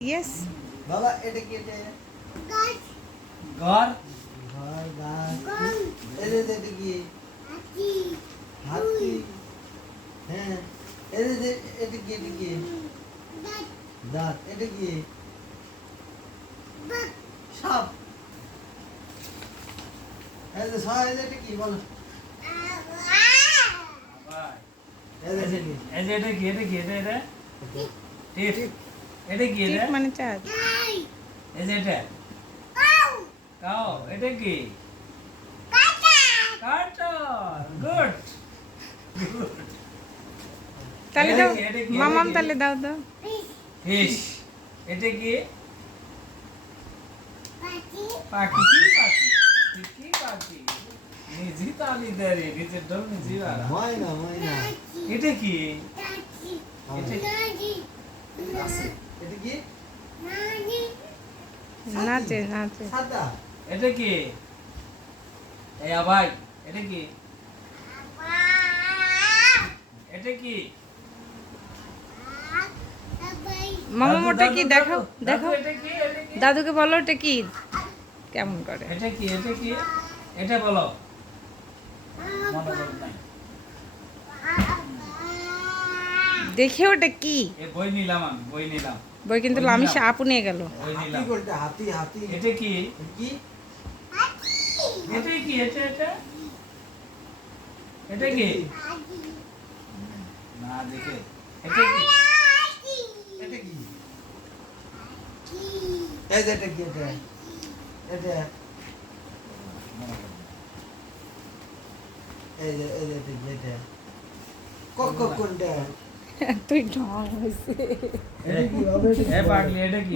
Yes বাবা এটা কি এটা গাছ ঘর ঘর গাছ গম এটা কি হাতি হাতি হ্যাঁ এটা কি দাঁত দাঁত এটা কি বাঘ সাপ এটা কি বলো আবার এটা কি এই যে এটা কি টিপ এটা কি টিপ এটা মানে চাঁদ গাই এই যে এটা কাউ কাও এটা কি কাটা কাটর গুড তাহলে এটা দাও কি, এটা কি, মামাম এটা কি? তাহলে দাও দাও ফিশ ফিশ এটা কি পাখি কি পাখি নিজি তালি দেরে নিচে ডল নিজি বাড়া ময়না নাচি এটা কি নাচি এটা নাচি এটা কি নাচি নাচে নাচে সাদা এটা কি এই ভাই এটা কি এটা কি মামাম দাদু, ওটা কি দাদু, দেখাও দাদু, দেখাও এটা কি এটা কি দাদুকে বলো ওটা কি কেমন করে এটা কি এটা বলো মনে করো নাই দেখে ওটা কি এই বই নিলাম আমি বই নিলাম বই কিন্তু বই আমি নিলাম। আপু নিয়ে গেল বই হাতি নিলাম কোনটা হাতি এটা কি কি এটা কি এটা কি না দেখে এটা কি এটা কি এই যে এটা কি এটা মনে করো না। এই যে এটা কি এটা কোনটা তুই ঢং হয়েছে এটা কি হবে এ পাগলি এটা কি